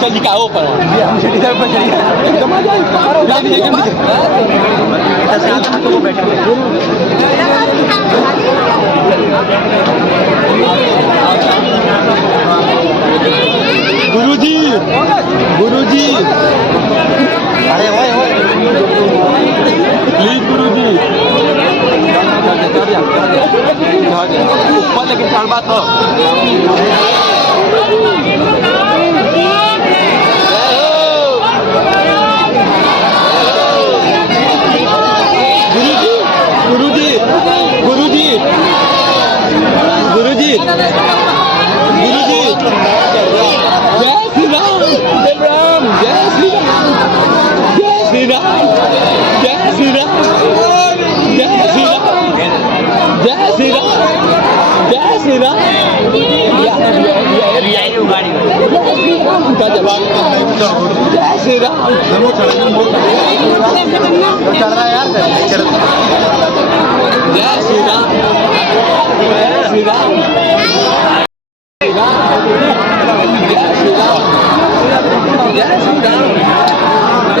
चल दिखाओ पर गुरुजी गुरुजी अरे ओए ओए प्लीज गुरुजी ऊपर लेकिन चढ़ बात हो गुरुजी गुरुजी गुरुजी गुरुजी जय श्री राम जय राम जय श्री राम जय श्री राम जय श्री राम जय श्री राम जय श्री राम जय श्री राम का जवाब जय श्री राम चल रहा है यार जय श्री राम जय श्री राम जय श्री राम जय श्री राम जय श्री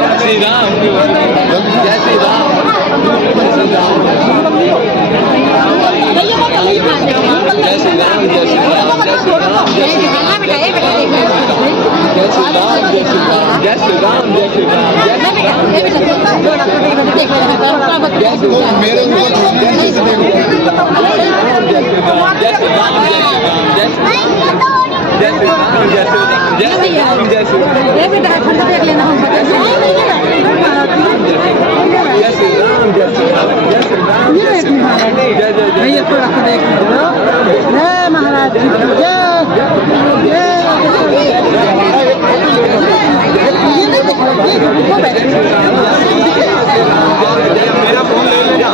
राम जय श्री राम जय श्री राम जय श्री राम जय श्री राम जय श्री राम जय श्री राम जय श्री राम जय श्री राम जय श्री राम मेरे महाराज मेरा फोन ले लेगा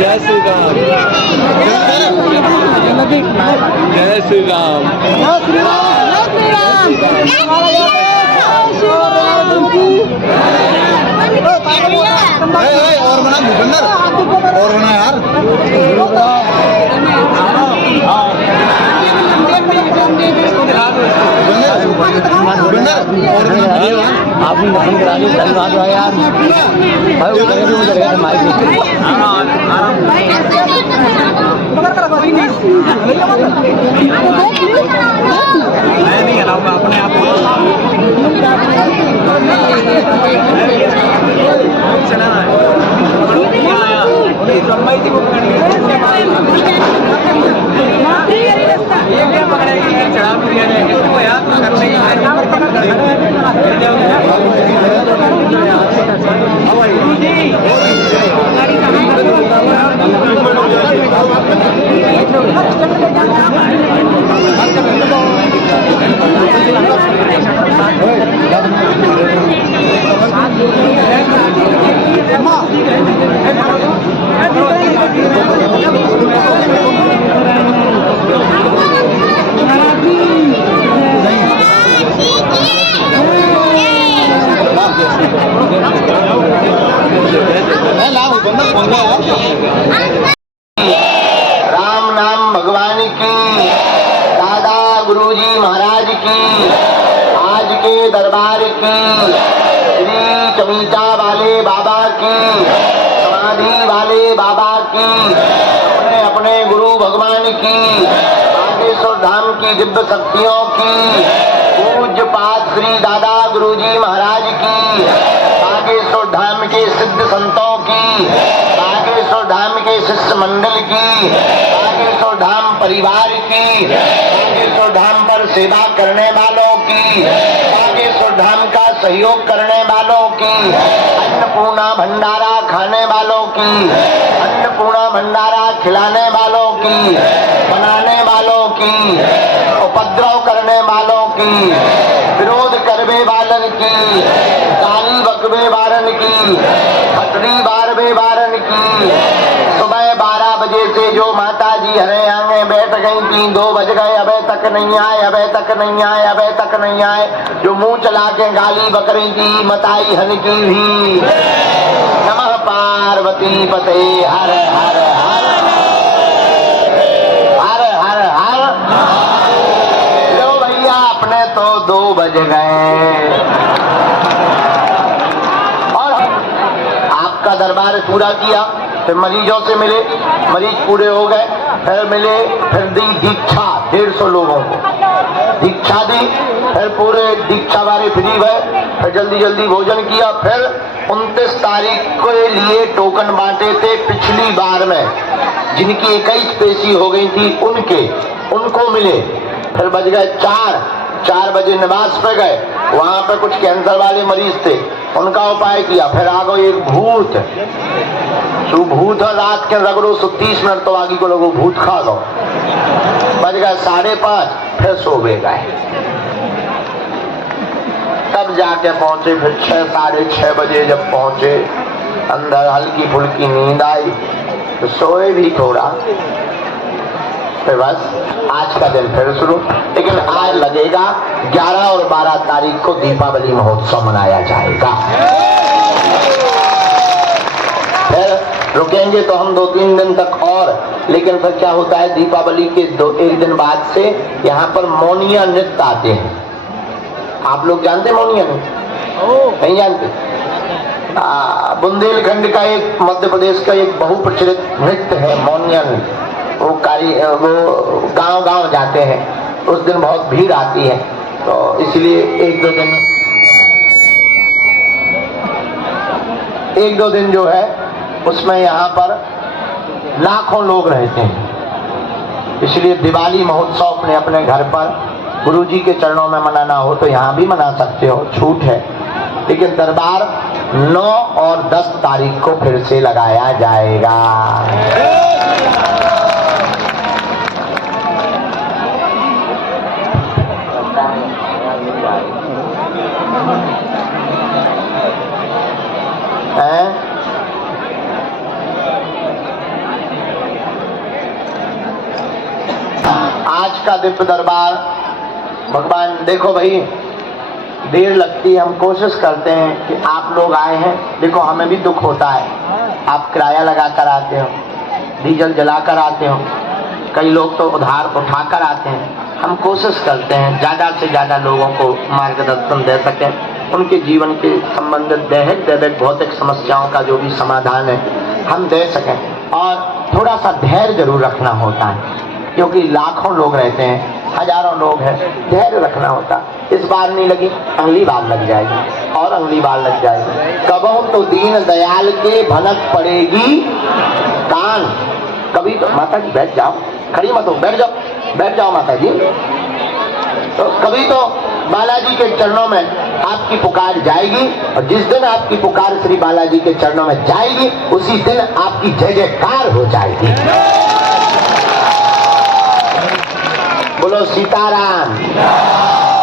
जय श्री राम जय श्री राम और बना भूपेंद्र और बना यार आप भी मौसम करा दो धन्यवाद यार भाई उधर भी उधर है माइक मैं नहीं हलाऊंगा अपने आप चला लंबाई थी वो पकड़ेगी चढ़ा इसको याद करने राम नाम भगवान की, दादा गुरुजी महाराज की, आज के दरबार की, श्री चमीचा वाले बाबा की, समाधि वाले बाबा की, अपने अपने गुरु भगवान की, बागेश्वर धाम की दिव्य शक्तियों की, पूज्य पाद श्री दादा गुरुजी महाराज की, बागेश्वर धाम के सिद्ध संतों की, बागेश्वर धाम के शिष्य मंडल की, बागेश्वर धाम परिवार की, बागेश्वर धाम पर सेवा करने वालों की, बागेश्वर धाम का सहयोग करने वालों की, अन्नपूर्णा भंडारा खाने वालों की, अन्नपूर्णा भंडारा खिलाने वालों की, बनाने वालों की, उपद्रव करने वालों की, विरोध करवे वालन की, गाली बकवे वारन की, खतरी बारवे वारन की। सुबह 12 बजे से जो माता जी हरे आंगे बैठ गई थी, 2 बज गए अबे तक नहीं आए, अबे तक नहीं आए, अबे तक नहीं आए, जो मुंह चला के गाली बक रही थी, मताई हन की भी। नमः पार्वती पते हर हर हर हर हर हर। लो भैया अपने तो 2 बज गए और आपका दरबार पूरा किया, फिर मरीजों से मिले, मरीज पूरे हो गए, फिर मिले, फिर दी दीक्षा 150 लोगों को दीक्षा दी, फिर पूरे दीक्षा वाले फ्री हुए, फिर जल्दी जल्दी भोजन किया, फिर 29 तारीख के लिए टोकन बांटे थे पिछली बार में, जिनकी 21 पेशी हो गई थी उनको मिले, फिर बज गए 4 बजे निवास पे गए, वहां पे कुछ कैंसर वाले मरीज थे, उनका उपाय किया, फिर आ गए एक भूत, भूत रात के रगड़ो 30 मिनट तो आगे को लोगों भूत खा दो, बज गए 5:30, फिर सो गए, तब जाके पहुंचे, फिर 6 साढ़े 6 बजे जब पहुंचे, अंदर हल्की फुल्की नींद आई, तो सोए भी थोड़ा, फिर बस आज का दिन फिर शुरू। लेकिन आज लगेगा 11 और 12 तारीख को दीपावली महोत्सव मनाया जाएगा। फिर रुकेंगे तो हम 2-3 दिन तक और, लेकिन फिर क्या होता है, दीपावली के 1 दिन बाद से यहाँ पर मौनिया नृत्य आते हैं। आप लोग जानते हैं मौनिया नृत्य? नहीं जानते? बुंदेलखंड का एक, मध्य प्रदेश का एक बहुप्रचलित नृत्य है मौनिया नृत्य। वो गांव-गांव जाते हैं, उस दिन बहुत भीड़ आती है, तो इसलिए 1-2 दिन जो है उसमें यहाँ पर लाखों लोग रहते हैं। इसलिए दिवाली महोत्सव अपने अपने घर पर गुरुजी के चरणों में मनाना हो तो यहाँ भी मना सकते हो, छूट है। लेकिन दरबार 9 और 10 तारीख को फिर से लगाया जाएगा। आज का दिव्य दरबार भगवान, देखो भाई देर लगती है, हम कोशिश करते हैं कि आप लोग आए हैं, देखो हमें भी दुख होता है, आप किराया लगा कर आते हो, डीजल जला कर आते हो, कई लोग तो उधार उठा कर आते हैं। हम कोशिश करते हैं ज़्यादा से ज़्यादा लोगों को मार्गदर्शन दे सकें, उनके जीवन के संबंधित दैहिक दैविक भौतिक समस्याओं का जो भी समाधान है हम दे सकें। और थोड़ा सा धैर्य जरूर रखना होता है, क्योंकि लाखों लोग रहते हैं, हजारों लोग हैं, धैर्य रखना होता। इस बार नहीं लगी, अगली बार लग जाएगी और अगली बार लग जाएगी। कबहू तो दीन दयाल के भनक पड़ेगी कान। कभी तो माता जी बैठ जाओ, खड़ी मत हो, बैठ जाओ माता जी। तो कभी तो बालाजी के चरणों में आपकी पुकार जाएगी, और जिस दिन आपकी पुकार श्री बालाजी के चरणों में जाएगी उसी दिन आपकी जय जयकार हो जाएगी। बोलो सीताराम,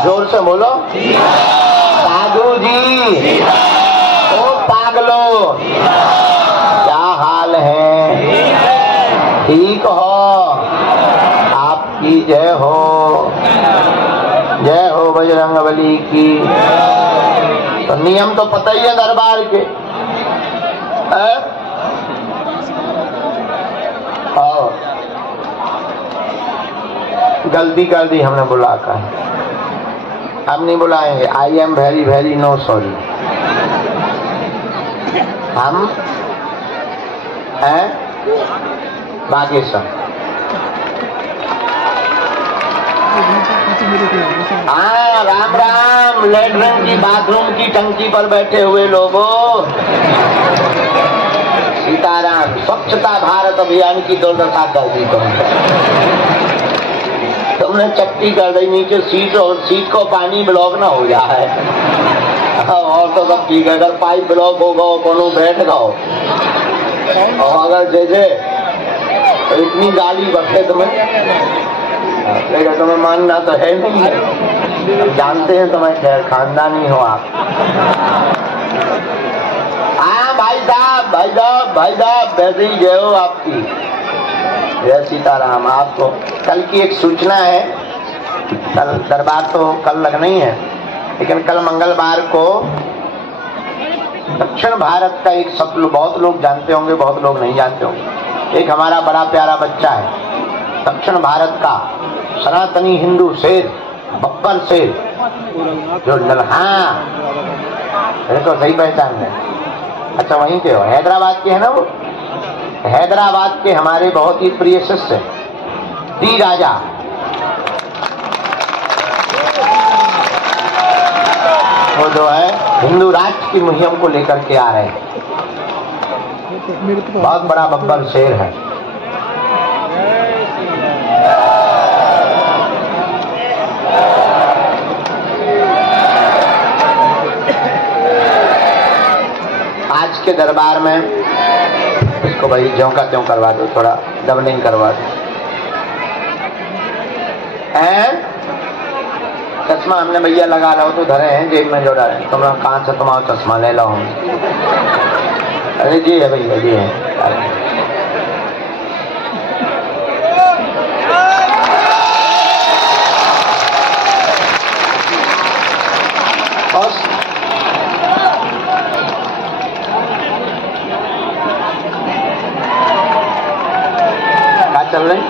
जोर से बोलो साधु जी, ओ पागलो, क्या हाल है? ठीक हो? आपकी जय हो, जय हो बजरंगबली की। तो नियम तो पता ही है दरबार के, और गलती कर दी हमने बुलाकर, हम नहीं बुलाएंगे। I am very very no sorry. हम हैं बागेश्वर। हाँ, राम राम। लेटरिन की बाथरूम की टंकी पर बैठे हुए लोगों, सीताराम। स्वच्छता भारत अभियान की दुर्दशा कर दी तुमने चपटी कर दी नीचे सीट, और सीट को पानी ब्लॉक ना हो जाए। और तो सब ठीक है, अगर पाइप ब्लॉक होगा कोनो बैठ गओ, और अगर जैसे तो इतनी गाली बकते तुम्हें, लेकिन तुम्हें मानना तो है नहीं है। जानते हैं तुम्हें, खैर खानदानी हो आप। हाँ भाई साहब, भाई साहब, भाई साहब, वैसे ही जय हो आपकी। जय सीताराम। आपको कल की एक सूचना है। कल दरबार तो कल लगना ही है, लेकिन कल मंगलवार को दक्षिण भारत का एक सत्य बहुत लोग जानते होंगे, बहुत लोग नहीं जानते होंगे। एक हमारा बड़ा प्यारा बच्चा है दक्षिण भारत का, सनातनी हिंदू शेर, बब्बर शेर, जो हाँ तो सही पहचान है। अच्छा वहीं के हो, हैदराबाद के है ना वो। हैदराबाद के हमारे बहुत ही प्रिय शिष्य डी राजा, वो जो है हिंदू राष्ट्र की मुहिम को लेकर के आ रहे हैं। बहुत बड़ा बब्बर शेर है। आज के दरबार में इसको भाई ज्यों का त्यों करवा दो, थोड़ा डबलिंग करवा दो। चश्मा हमने भैया लगा लो तो धरे हैं जेब में जो डाले, तुम कहाँ से तुम्हारा चश्मा ले लो। अरे जी है भैया, जी है। क्या चल रही?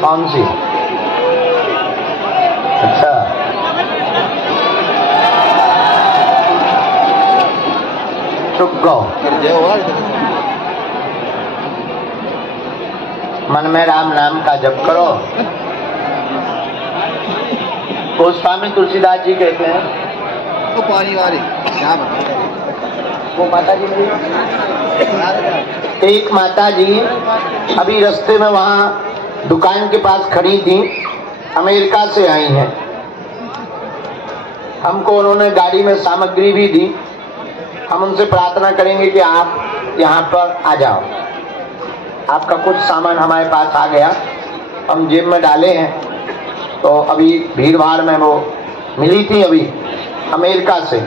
कौन सी? अच्छा, चुप गो। मन में राम नाम का जप करो। गोस्वामी तुलसीदास जी कहते हैं, तो पानी वाली क्या वो माता जी मेरी, एक माता जी अभी रास्ते में वहाँ दुकान के पास खड़ी थी, अमेरिका से आई हैं। हमको उन्होंने गाड़ी में सामग्री भी दी। हम उनसे प्रार्थना करेंगे कि आप यहाँ पर आ जाओ। आपका कुछ सामान हमारे पास आ गया, हम जेब में डाले हैं। तो अभी भीड़ भाड़ में वो मिली थी अभी अमेरिका से,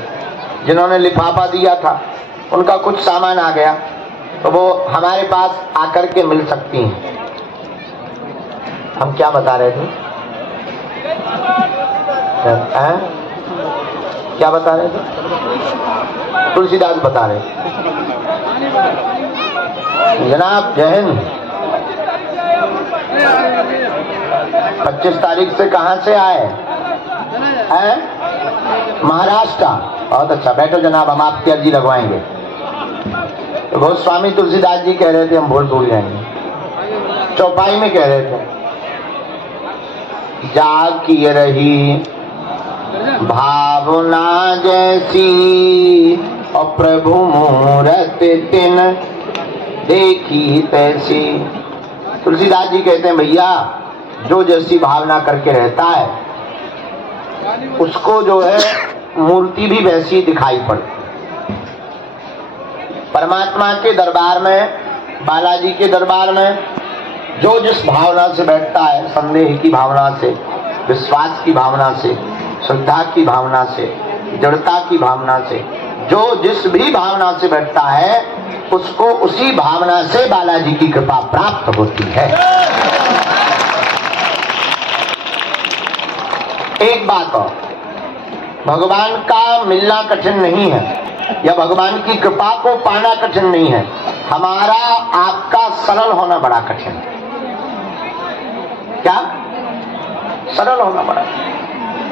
जिन्होंने लिफाफा दिया था, उनका कुछ सामान आ गया, तो वो हमारे पास आकर के मिल सकती हैं। हम क्या बता रहे थे? क्या बता रहे थे? तुलसीदास बता रहे जनाब। जय हिंद। 25 तारीख से कहाँ से आए हैं? महाराष्ट्र। बहुत अच्छा, बैठो जनाब, हम आपकी अर्जी लगवाएंगे। तो गोस्वामी तुलसीदास जी कह रहे थे, हम भूल जाएंगे, चौपाई में कह रहे थे, जाकी रही भावना जैसी और प्रभु मूरत तिन देखी तैसी। तुलसीदास जी कहते हैं भैया, जो जैसी भावना करके रहता है उसको जो है मूर्ति भी वैसी दिखाई पड़ती। परमात्मा के दरबार में, बालाजी के दरबार में जो जिस भावना से बैठता है, संदेह की भावना से, विश्वास की भावना से, श्रद्धा की भावना से, दृढ़ता की भावना से, जो जिस भी भावना से बैठता है उसको उसी भावना से बालाजी की कृपा प्राप्त होती है। एक बात और, भगवान का मिलना कठिन नहीं है, या भगवान की कृपा को पाना कठिन नहीं है, हमारा आपका सरल होना बड़ा कठिन है। क्या? सरल होना बड़ा,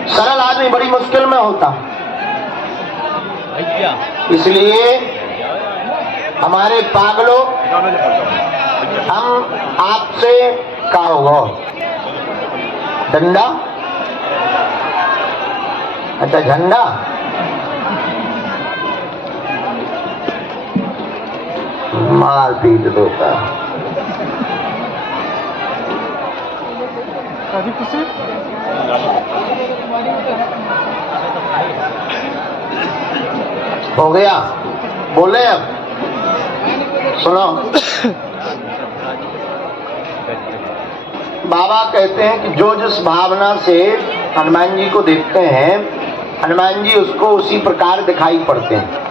सरल आदमी बड़ी मुश्किल में होता। इसलिए हमारे पागलों, हम आपसे का होगा डंडा, अच्छा झंडा, मार पीट देता। हो गया, बोले अब सुनो। बाबा कहते हैं कि जो जिस भावना से हनुमान जी को देखते हैं, हनुमान जी उसको उसी प्रकार दिखाई पड़ते हैं।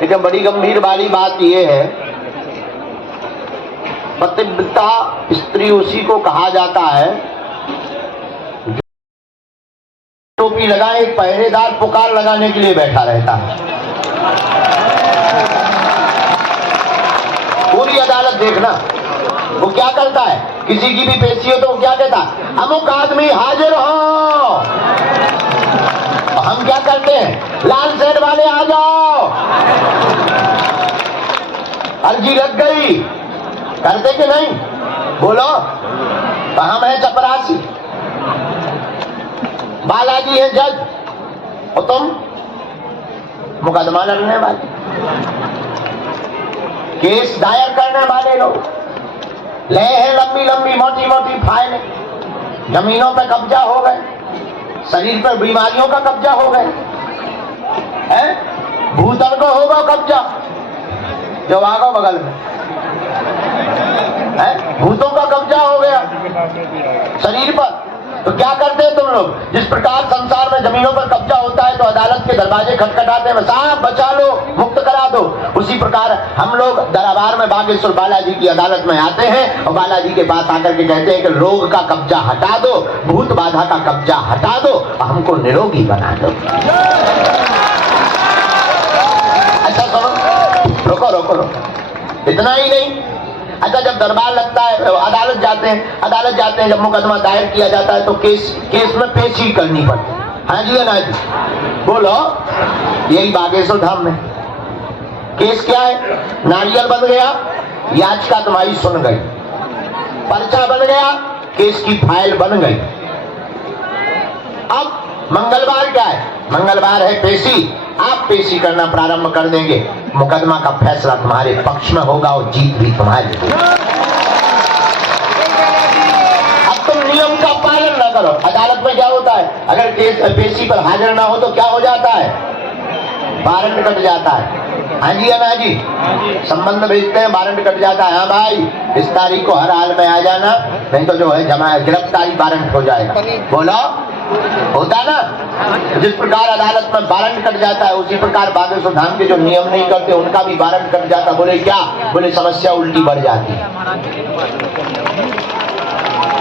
लेकिन बड़ी गंभीर वाली बात यह है, पतिव्रता स्त्री उसी को कहा जाता है जो टोपी लगाए एक पहरेदार पुकार लगाने के लिए बैठा रहता है। पूरी अदालत देखना, वो क्या करता है, किसी की भी पेशी हो तो वो क्या कहता है, अमुक आदमी हाजिर हो। हम क्या करते हैं, लाल सेठ वाले आ जाओ, अर्जी लग गई, करते कि नहीं, बोलो। तो हम है चपरासी, बालाजी है जज, और तुम मुकदमा लड़ने वाले, केस दायर करने वाले लोग, ले हैं लंबी लंबी मोटी मोटी फाइलें, जमीनों पर कब्जा हो गए, शरीर पर बीमारियों का कब्जा हो गए, भूतल को होगा कब्जा, जो आगा बगल में भूतों का कब्जा हो गया शरीर पर। तो क्या करते हैं तुम लोग, जिस प्रकार संसार में जमीनों पर कब्जा होता है तो अदालत के दरवाजे खटखटाते हैं, साहब बचा लो, मुक्त करा दो। उसी प्रकार हम लोग दरबार में बागेश्वर बालाजी की अदालत में आते हैं और बालाजी के पास आकर के कहते हैं कि रोग का कब्जा हटा दो, भूत बाधा का कब्जा हटा दो, हमको निरोगी बना दो। अच्छा सुनो, रोको रोको रोको, इतना ही नहीं। अच्छा जब दरबार लगता है, अदालत जाते हैं, जब मुकदमा दायर किया जाता है तो केस में पेशी करनी पड़ती है। हाँ जी या ना जी, बोलो। यही बागेश्वर धाम में केस क्या है, नारियल बन गया, याचिका तुम्हारी सुन गई, पर्चा बन गया, केस की फाइल बन गई। अब मंगलवार क्या है, मंगलवार है पेशी, आप पेशी करना प्रारंभ कर देंगे, मुकदमा का फैसला तुम्हारे पक्ष में होगा और जीत भी तुम्हारी होगी। अब तुम नियम का पालन न करो, अदालत में क्या होता है, अगर केस पेशी पर हाजिर ना हो तो क्या हो जाता है, वारंट कट जाता है। हाँ जी या ना जी, संबंध भेजते हैं, वारंट कट जाता है, हाँ भाई इस तारीख को हर हाल में आ जाना, नहीं तो जो है जमा गिरफ्तारी वारंट हो जाएगा। बोलो, होता ना। जिस प्रकार अदालत में वारंट कट जाता है, उसी प्रकार बागेश्वर धाम के जो नियम नहीं करते उनका भी वारंट कट जाता। बोले क्या, बोले समस्या उल्टी बढ़ जाती है,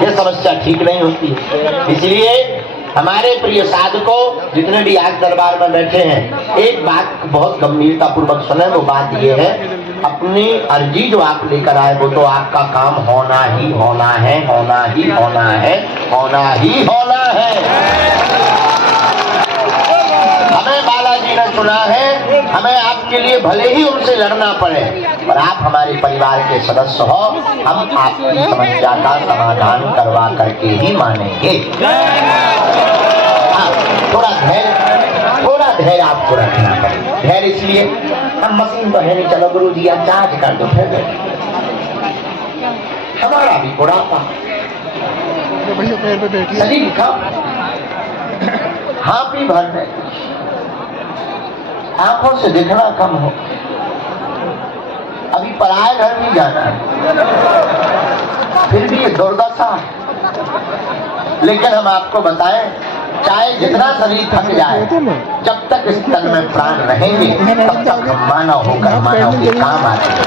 ये समस्या ठीक नहीं होती। इसलिए हमारे प्रिय साधकों जितने भी आज दरबार में बैठे हैं, एक बात बहुत गंभीरता पूर्वक सुने। वो बात ये है, अपनी अर्जी जो आप लेकर आए वो तो आपका काम होना ही होना है, होना ही होना है, होना ही होना है। हमें बालाजी ने चुना है, हमें आपके लिए भले ही उनसे लड़ना पड़े, पर आप हमारे परिवार के सदस्य हो, हम आपकी समस्या का समाधान करवा करके ही मानेंगे। हाँ, थोड़ा धैर्य आपको रखना पड़ेगा। धैर्य इसलिए, हम मशीन तो है नहीं, चलो गुरु जी आप चार्ज कर दो, फिर हमारा भी बुढ़ापा, शरीर का हाँ भी भरने, आंखों से दिखना कम हो, अभी पराये घर नहीं जाना है, फिर भी ये दुर्दशा है। लेकिन हम आपको बताएं, चाहे जितना शरीर थक जाए, जब तक इस तन में प्राण रहेंगे तब तक हम मानव होकर मानव के काम आते हैं।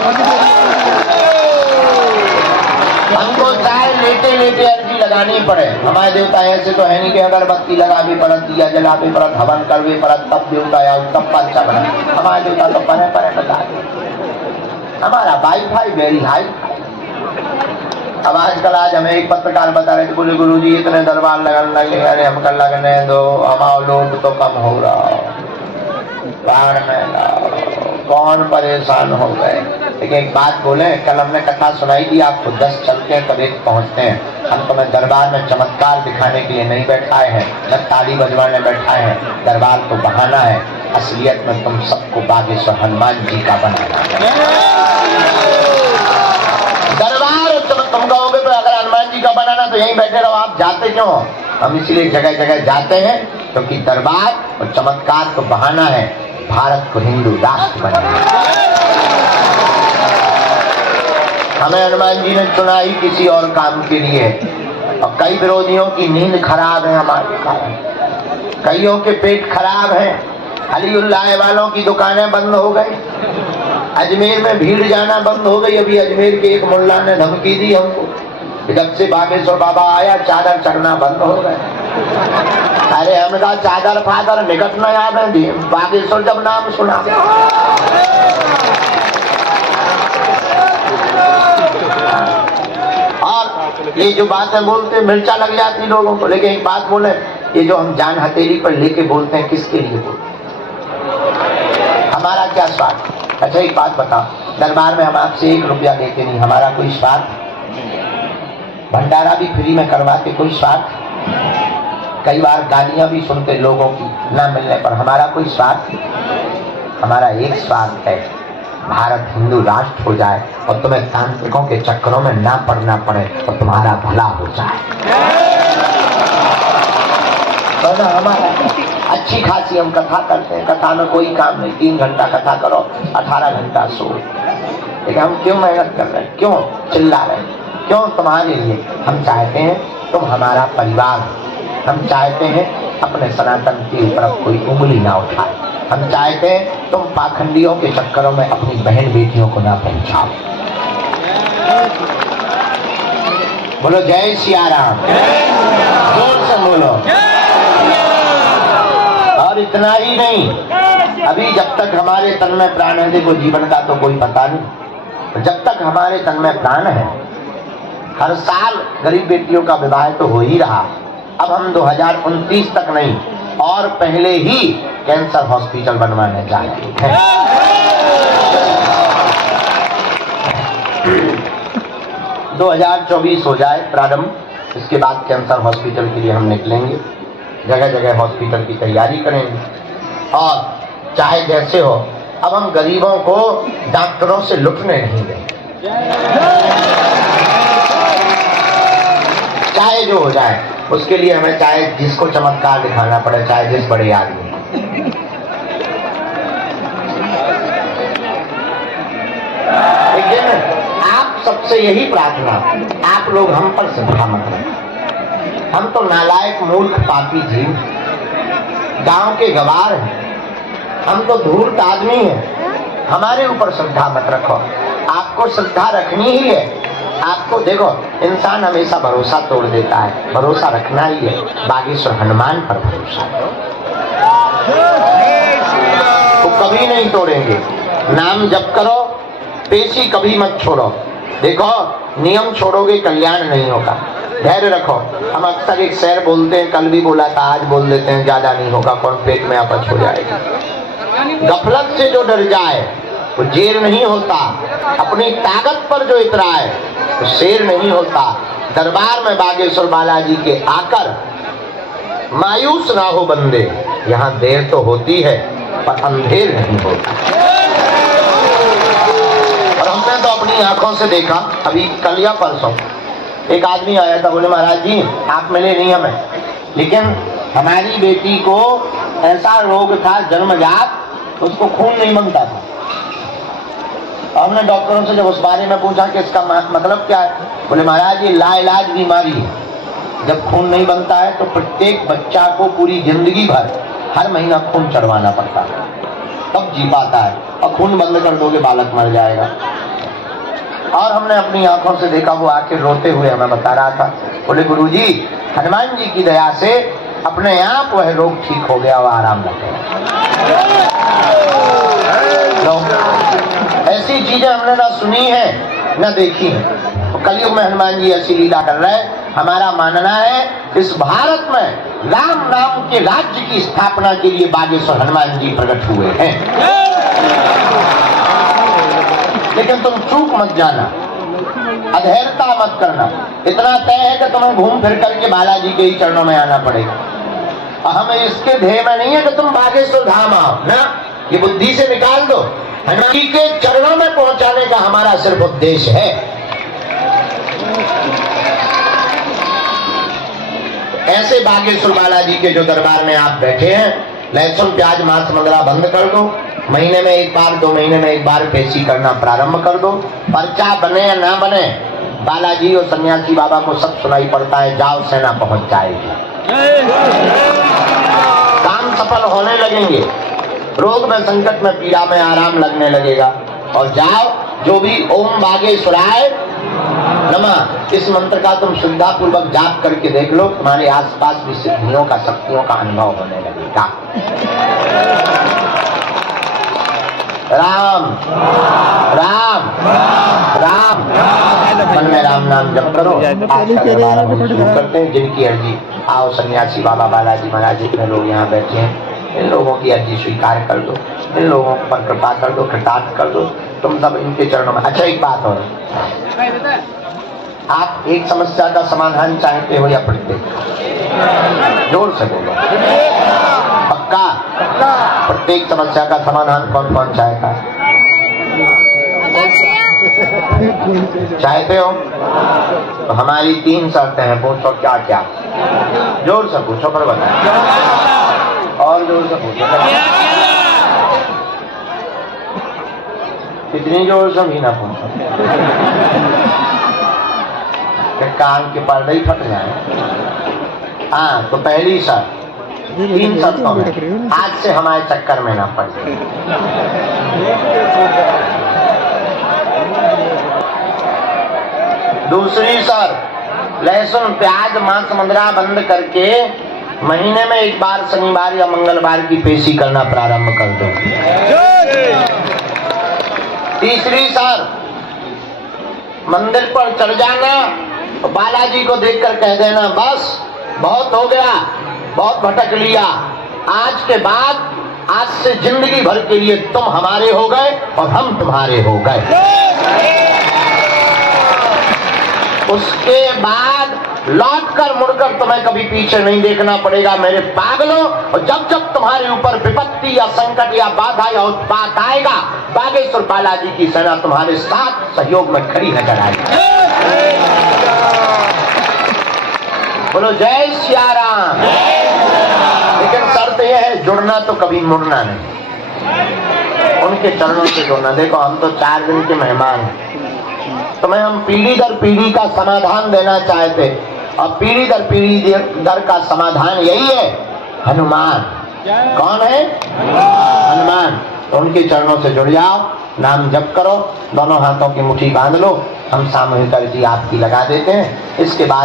हमको चाहे लेटे लेटे अर्जी लगानी पड़े, हमारे देवता ऐसे तो है नहीं कि अगरबत्ती लगा भी पड़त, दिया जला भी पड़त, हवन कर भी पड़त, तब देवता या तब अच्छा बना। हमारे देवता तो परे परे लगा दे, हमारा वाईफाई वेरी हाई। अब आजकल आज हमें एक पत्रकार बता रहे थे, बोले गुरु जी इतने दरबार लगने लगे, अरे हमको लगने दो, हमारे लोग तो कम हो रहा, कौन परेशान हो गए। लेकिन एक बात बोले, कल हमने कथा सुनाई थी आपको, 10 चलते हैं तब 1 पहुंचते हैं। हम तुम्हें दरबार में चमत्कार दिखाने के लिए नहीं बैठाए हैं, न ताली बजवाने बैठाए हैं। दरबार तो बहाना है, असलियत में तुम सबको बागेश्वर हनुमान जी का बनाना है। दरबार तुम कहोगे तो अगर हनुमान जी का बनाना तो यहीं बैठे रहो, आप जाते क्यों हो? हम इसलिए जगह जगह जाते हैं क्योंकि दरबार और चमत्कार तो बहाना है, भारत को हिंदू राष्ट्र बनाना। हमें हनुमान जी ने चुना ही किसी और काम के लिए, और कई विरोधियों की नींद खराब है हमारे कारण, कईयों के पेट खराब है। अलीउल्लाह वालों की दुकानें बंद हो गई, अजमेर में भीड़ जाना बंद हो गई। अभी अजमेर के एक मुल्ला ने धमकी दी हमको, जब से बागेश्वर बाबा आया चादर चढ़ना बंद हो गए। अरे हमने कहा चादर फादर निकट न आवे, बागेश्वर जब नाम सुना। और ये जो बातें बोलते मिर्चा लग जाती लोगों को। लेकिन एक बात बोले, ये जो हम जान हथेली पर लेके बोलते हैं किसके लिए बोलते हैं? हमारा क्या स्वार्थ? अच्छा एक बात बताओ, दरबार में हम आपसे 1 रुपया देते नहीं, हमारा कोई स्वार्थ? भंडारा भी फ्री में करवाते, कोई स्वार्थ? कई बार गालियां भी सुनते लोगों की ना मिलने पर, हमारा कोई स्वार्थ? हमारा एक स्वार्थ है, भारत हिंदू राष्ट्र हो जाए और तुम्हें तांत्रिकों के चक्करों में ना पड़ना पड़े और तुम्हारा भला हो जाए। तो ना हमारा अच्छी खासी हम कथा करते हैं, कथा में कोई काम नहीं, 3 घंटा कथा करो, 18 घंटा सो। लेकिन हम क्यों मेहनत कर रहे हैं, क्यों चिल्ला रहे हैं? क्यों? तुम्हारे लिए। हम चाहते हैं तुम हमारा परिवार, हम चाहते हैं अपने सनातन के ऊपर कोई उंगली ना उठाए, हम चाहते हैं तुम पाखंडियों के चक्करों में अपनी बहन बेटियों को ना पहुंचाओ। बोलो जय सिया राम, जोर से बोलो। और इतना ही नहीं, अभी जब तक हमारे तन में प्राण है, देखो जीवन का तो कोई पता नहीं, जब तक हमारे तन में प्राण है हर साल गरीब बेटियों का विवाह तो हो ही रहा। अब हम 2029 तक नहीं और पहले ही कैंसर हॉस्पिटल बनवाने जा रहे हैं। 2024 हो जाए प्रारंभ, इसके बाद कैंसर हॉस्पिटल के लिए हम निकलेंगे, जगह जगह हॉस्पिटल की तैयारी करेंगे। और चाहे जैसे हो, अब हम गरीबों को डॉक्टरों से लुटने नहीं देंगे, चाहे जो हो जाए। उसके लिए हमें चाहे जिसको चमत्कार दिखाना पड़े, चाहे जिस बड़े आदमी। लेकिन आप सबसे यही प्रार्थना, आप लोग हम पर श्रद्धा मत रखें। हम तो नालायक मूर्ख पापी जीव, गांव के गवार हैं, हम तो धूर्त आदमी हैं, हमारे ऊपर श्रद्धा मत रखो। आपको श्रद्धा रखनी ही है। आपको देखो, इंसान हमेशा भरोसा तोड़ देता है, भरोसा रखना ही है। बागेश्वर हनुमान पर भरोसा तो कभी नहीं तोड़ेंगे। नाम जप करो, पेशी कभी मत छोड़ो। देखो, नियम छोड़ोगे कल्याण नहीं होगा। धैर्य रखो। हम अक्सर एक शेर बोलते हैं, कल भी बोला था, आज बोल देते हैं, ज्यादा नहीं होगा, कौन पेट में अपच हो जाएगी। गफलत से जो डर जाए वो जेर नहीं होता, अपनी ताकत पर जो इतराए तो शेर नहीं होता। दरबार में बागेश्वर बालाजी के आकर मायूस ना हो बंदे, यहाँ देर तो होती है पर अंधेर नहीं होता। और हमने तो अपनी आंखों से देखा, अभी कल या परसों एक आदमी आया था, बोले महाराज जी आप मिले नहीं हमें, लेकिन हमारी बेटी को ऐसा रोग था जन्मजात, उसको खून नहीं बनता था। हमने डॉक्टरों से जब उस बारे में पूछा कि इसका मतलब क्या है, बोले महाराज ये लाइलाज बीमारी है, जब खून नहीं बनता है तो प्रत्येक बच्चा को पूरी जिंदगी भर हर महीना खून चढ़वाना पड़ता है, तब जी पाता है, और खून बंद कर दोगे बालक मर जाएगा। और हमने अपनी आंखों से देखा, वो आके रोते हुए हमें बता रहा था, बोले गुरुजी हनुमान जी की दया से अपने आप वह रोग ठीक हो गया, वह आराम लग गया। ऐसी चीजें हमने ना सुनी है ना देखी है। तो कलयुग में हनुमान जी ऐसी लीला कर रहे हैं। हमारा मानना है इस भारत में राम नाम के राज्य की स्थापना के लिए बागेश्वर हनुमान जी प्रकट हुए हैं। लेकिन तुम चूक मत जाना, अधैर्यता मत करना। इतना तय है कि तुम्हें घूम फिर करके बालाजी के ही चरणों में आना पड़ेगा। हमें इसके ध्येय में नहीं है कि तुम बागेश्वर धाम आओ ना, ये बुद्धि से निकाल दो। हनुमान जी के चरणों में पहुंचाने का हमारा सिर्फ उद्देश्य है। ऐसे बागेश्वर बालाजी के जो दरबार में आप बैठे हैं, लहसुन प्याज मांस मंगला बंद कर दो। महीने में एक बार, 2 महीने में एक बार पेशी करना प्रारंभ कर दो। पर्चा बने या ना बने, बालाजी और सन्यासी बाबा को सब सुनाई पड़ता है। जाओ, सेना पहुंच जाएगी, काम सफल होने लगेंगे, रोग में, संकट में, पीड़ा में आराम लगने लगेगा। और जाओ, जो भी ओम बागेश्वराय नमः इस मंत्र का तुम सुविधा पूर्वक जाप करके देख लो, तुम्हारे आसपास भी सिद्धियों का, शक्तियों का अनुभव होने लगेगा। राम राम राम, मन में राम नाम जप करो। आज का दरबार हम शुरू करते हैं। जिनकी अर्जी, आओ सन्यासी बाबा बालाजी महाराज जितने लोग यहाँ बैठे हैं, इन लोगों की अर्जी स्वीकार कर दो, इन लोगों पर कृपा कर दो, कृतार्थ कर दो। तुम सब इनके चरणों में। अच्छा, एक बात और, आप एक समस्या का समाधान चाहते हो या प्रत्येक? जोर से बोलो। पक्का? प्रत्येक समस्या का समाधान कौन कौन चाहता है? चाहते हो? तो हमारी 3 शर्तें हैं। पूछो क्या क्या? जोर से पूछो, पर बताओ। और जोर से पूछो। कितनी जोर से भी ना पूछो, कान के पर्दे ही फट जाए। हाँ, तो पहली शर्त, 3 शर्तों में आज से हमारे चक्कर में ना पड़े। दूसरी शर्त, लहसुन प्याज मांस मंगला बंद करके महीने में एक बार शनिवार या मंगलवार की पेशी करना प्रारंभ कर दो। तीसरी शर्त, मंदिर पर चढ़ जाना, तो बालाजी को देखकर कह देना, बस बहुत हो गया, बहुत भटक लिया, आज के बाद, आज से जिंदगी भर के लिए तुम हमारे हो गए और हम तुम्हारे हो गए। उसके बाद लौटकर मुड़कर तुम्हें कभी पीछे नहीं देखना पड़ेगा मेरे पागलों। और जब जब तुम्हारे ऊपर विपत्ति या संकट या बाधा या उत्पात आएगा, बागेश्वर बालाजी की सेना तुम्हारे साथ सहयोग में खड़ी नजर आएगी। बोलो जय सिया राम। लेकिन शर्त यह है, जुड़ना तो कभी मुड़ना नहीं, उनके चरणों से जुड़ना। देखो, हम तो 4 दिन के मेहमान हैं, तुम्हें हम पीढ़ी दर पीढ़ी का समाधान देना चाहते, और पीढ़ी दर पीढ़ी दर का समाधान यही है, हनुमान। कौन है? हनुमान। तो उनके चरणों से जुड़ जाओ, नाम जप करो, दोनों हाथों की मुट्ठी बांध लो, हम सामूहिक अर्जी आपकी लगा देते हैं। इसके बाद